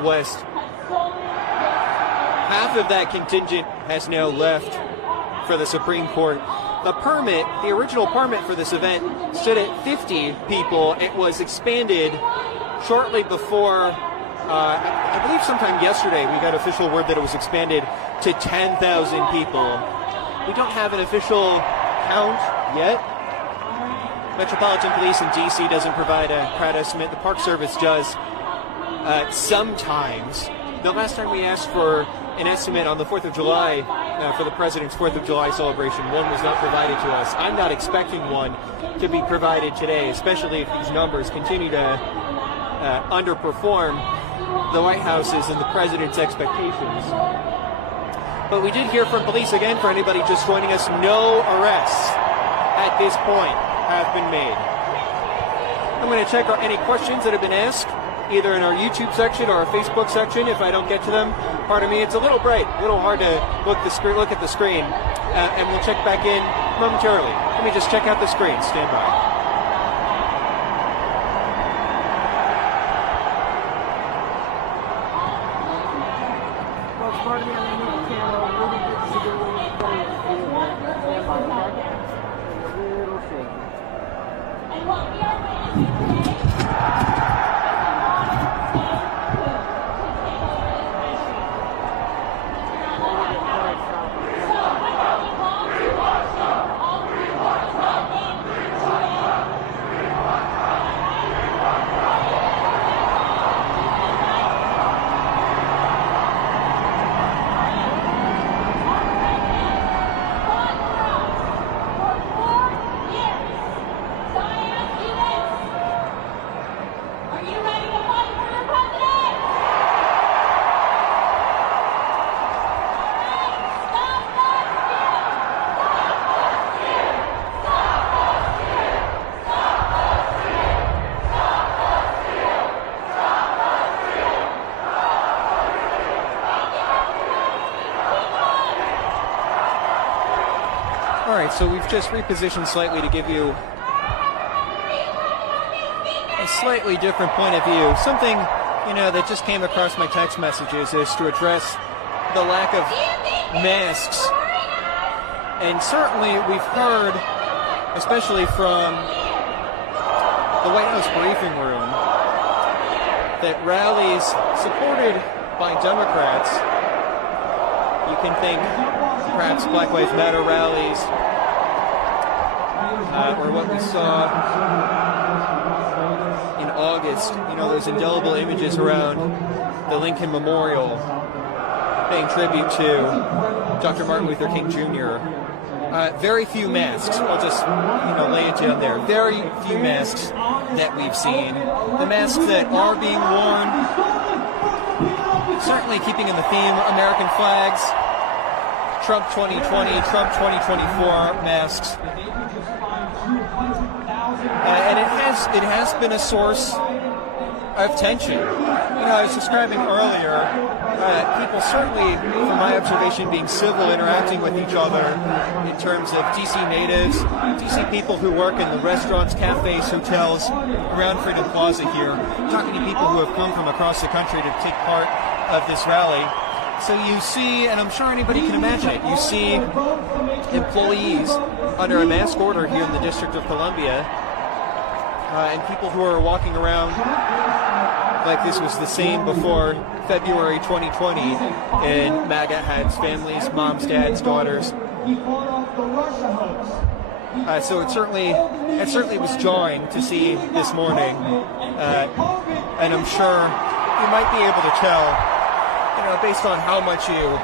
West. Half of that contingent has now left for the Supreme Court. The original permit for this event stood at 50 people. It was expanded shortly before, I believe sometime yesterday, we got official word that it was expanded to 10,000 people. We don't have an official count yet. Metropolitan Police in D.C. doesn't provide a crowd estimate. The Park Service does sometimes. The last time we asked for an estimate on the 4th of July for the President's 4th of July celebration, one was not provided to us. I'm not expecting one to be provided today, especially if these numbers continue to underperform the White House's and the President's expectations. But we did hear from police again, for anybody just joining us, no arrests at this point have been made. I'm going to check any questions that have been asked, either in our YouTube section or our Facebook section. If I don't get to them, pardon me. It's a little bright, a little hard to look at the screen, and we'll check back in momentarily. Let me just check out the screen. Stand by. All right, so we've just repositioned slightly to give you a slightly different point of view. Something, that just came across my text messages is to address the lack of masks. And certainly we've heard, especially from the White House briefing room, that rallies supported by Democrats, you can think perhaps Black Lives Matter rallies, or what we saw in August, those indelible images around the Lincoln Memorial paying tribute to Dr. Martin Luther King Jr. Very few masks, I'll just lay it down there, very few masks that we've seen. The masks that are being worn, certainly keeping in the theme, American flags, Trump 2020, Trump 2024 masks. And it has been a source of tension. I was describing earlier, people certainly, from my observation, being civil, interacting with each other in terms of DC natives, DC people who work in the restaurants, cafes, hotels around Freedom Plaza here, talking to people who have come from across the country to take part of this rally. So you see, and I'm sure anybody can imagine it, you see employees under a mask order here in the District of Columbia, and people who are walking around like this was the same before February 2020, and MAGA had families, moms, dads, daughters. So it certainly was jarring to see this morning, and I'm sure you might be able to tell, based on how much you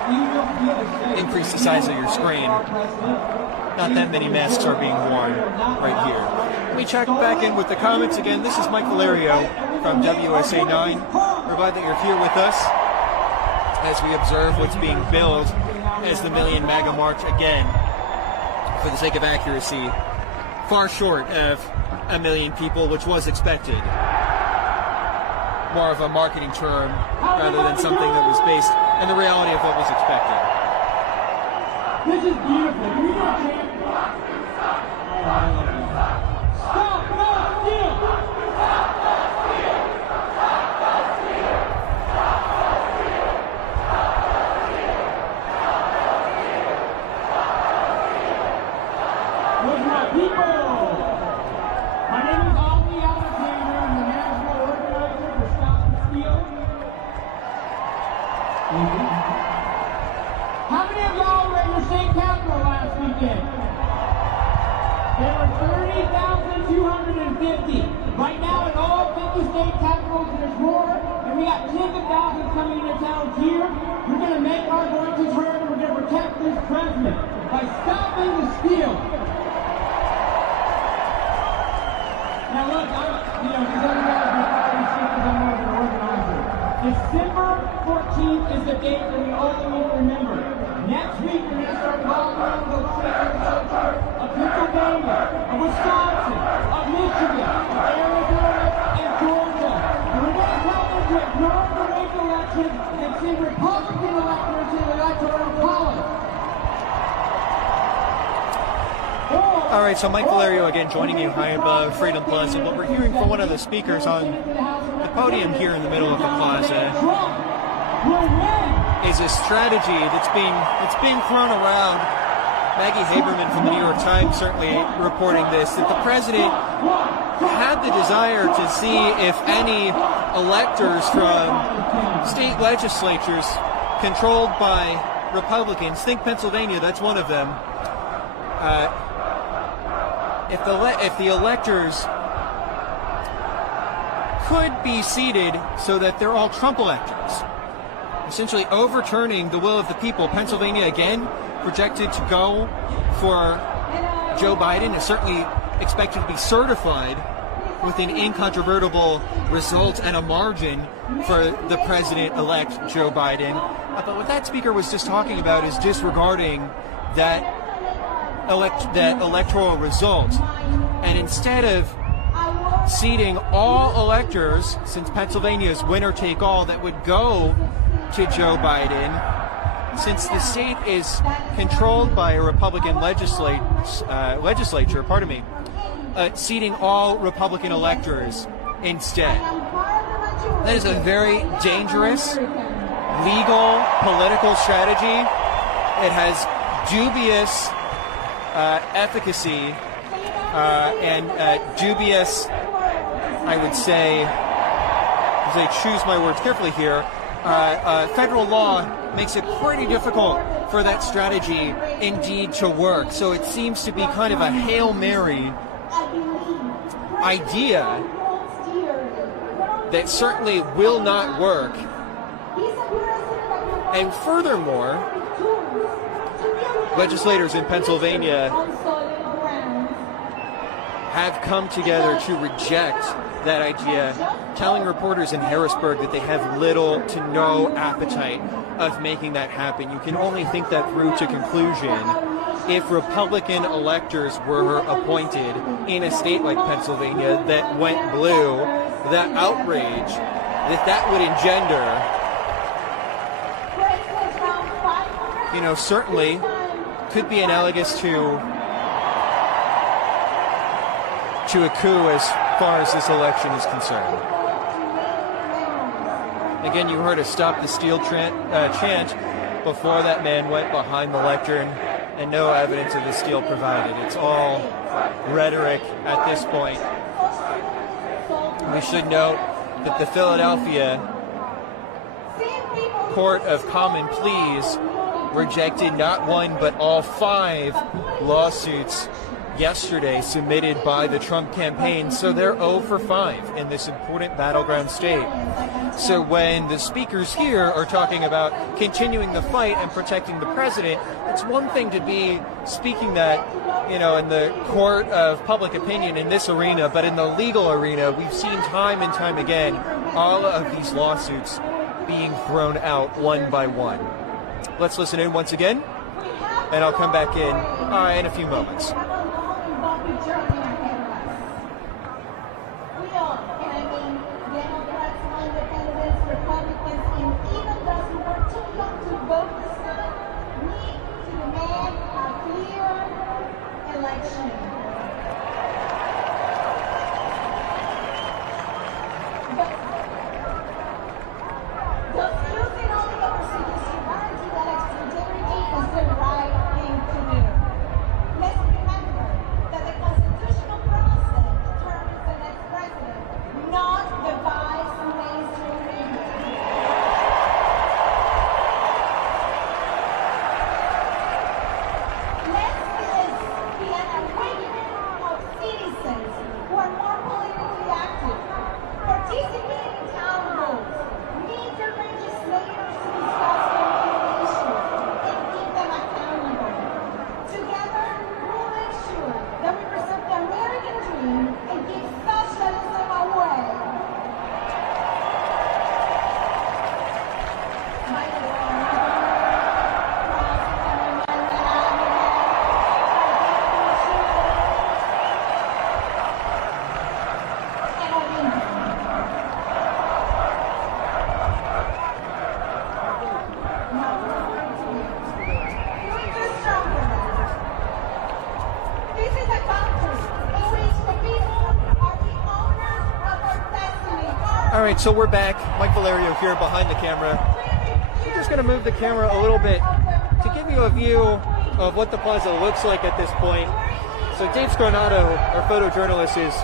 increase the size of your screen, not that many masks are being worn right here. Let me check back in with the comments again. This is Mike Valerio from WSA9. We're glad that you're here with us as we observe what's being billed as the Million MAGA March again. For the sake of accuracy, far short of 1 million people, which was expected. More of a marketing term rather than something that was based in the reality of what was expected. This is beautiful. Stop. How many of y'all were in your state capitol last weekend? There were 30,250. Right now in all 50 state capitals there's more, and we got tens of thousands coming into town here. We're going to make our voices heard, and we're going to protect this president by stopping the steal. Now look, these other guys will probably see because I'm more of an organizer. December 14th is the date that we all need to remember. Next week, we're going to start calling around the legislature of Pennsylvania, of Wisconsin, of Michigan, of Arizona, and Georgia. And we're going to tell them to ignore the race elections and send Republican electors to the Electoral College. All right, so Mike Valerio again joining you high above Freedom Plaza. But we're hearing from one of the speakers on the podium here in the middle of the plaza is a strategy that's being thrown around. Maggie Haberman from the New York Times certainly reporting this, that the president had the desire to see if any electors from state legislatures controlled by Republicans, think Pennsylvania, that's one of them, if the electors could be seated so that they're all Trump electors, essentially overturning the will of the people. Pennsylvania, again, projected to go for Joe Biden, is certainly expected to be certified with an incontrovertible result and a margin for the president-elect Joe Biden. But what that speaker was just talking about is disregarding that electoral result, and instead of seating all electors, since Pennsylvania's winner-take-all, that would go to Joe Biden, since the state is controlled by a Republican legislature, seating all Republican electors instead. That is a very dangerous, legal, political strategy. It has dubious efficacy and dubious, I would say, as I choose my words carefully here, federal law makes it pretty difficult for that strategy indeed to work. So it seems to be kind of a Hail Mary idea that certainly will not work. And furthermore, legislators in Pennsylvania have come together to reject that idea, telling reporters in Harrisburg that they have little to no appetite of making that happen. You can only think that through to conclusion if Republican electors were appointed in a state like Pennsylvania that went blue, that outrage that would engender, certainly could be analogous to a coup as far as this election is concerned. Again, you heard a Stop the Steal chant before that man went behind the lectern, and no evidence of the steal provided. It's all rhetoric at this point. We should note that the Philadelphia Court of Common Pleas rejected not one but all 5 lawsuits yesterday submitted by the Trump campaign, so they're 0 for 5 in this important battleground state. So when the speakers here are talking about continuing the fight and protecting the president, it's one thing to be speaking that, in the court of public opinion in this arena, but in the legal arena, we've seen time and time again all of these lawsuits being thrown out one by one. Let's listen in once again, and I'll come back in a few moments. Let's remember This is a country in which the people are the owners of their destiny. All right, so we're back. Mike Valerio here behind the camera. I'm just going to move the camera a little bit to give you a view of what the plaza looks like at this point. So Dave Scarnato, our photojournalist, is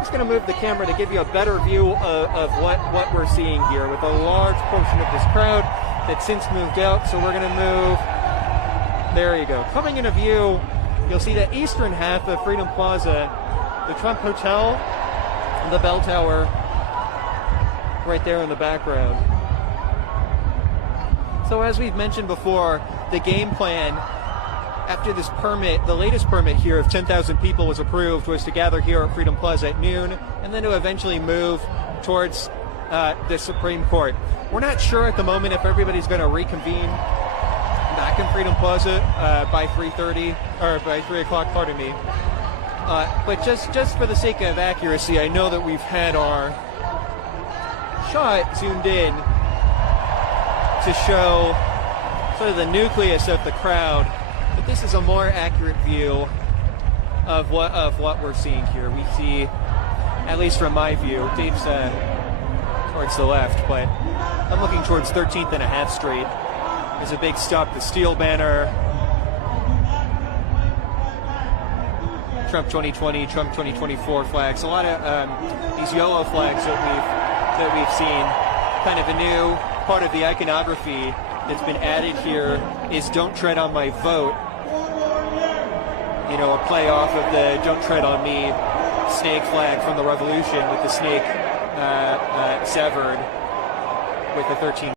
just going to move the camera to give you a better view of what we're seeing here, with a large portion of this crowd that's since moved out. So we're going to move. There you go. Coming into view, you'll see the eastern half of Freedom Plaza, the Trump Hotel, and the Bell Tower right there in the background. So as we've mentioned before, the game plan after this permit, the latest permit here of 10,000 people was approved, was to gather here at Freedom Plaza at noon and then to eventually move towards the Supreme Court. We're not sure at the moment if everybody's going to reconvene back in Freedom Plaza by 3:30 or by 3 o'clock. Pardon me. But just for the sake of accuracy, I know that we've had our shot zoomed in to show sort of the nucleus of the crowd. But this is a more accurate view of what we're seeing here. We see, at least from my view, Dave's towards the left, but I'm looking towards 13th and a half Street. There's a big Stop the Steal banner. Trump 2020, Trump 2024 flags. A lot of these yellow flags that we've seen. Kind of a new part of the iconography that's been added here is "Don't Tread on My Vote." You know, a play off of the "Don't Tread on Me" snake flag from the Revolution, with the snake severed with the 13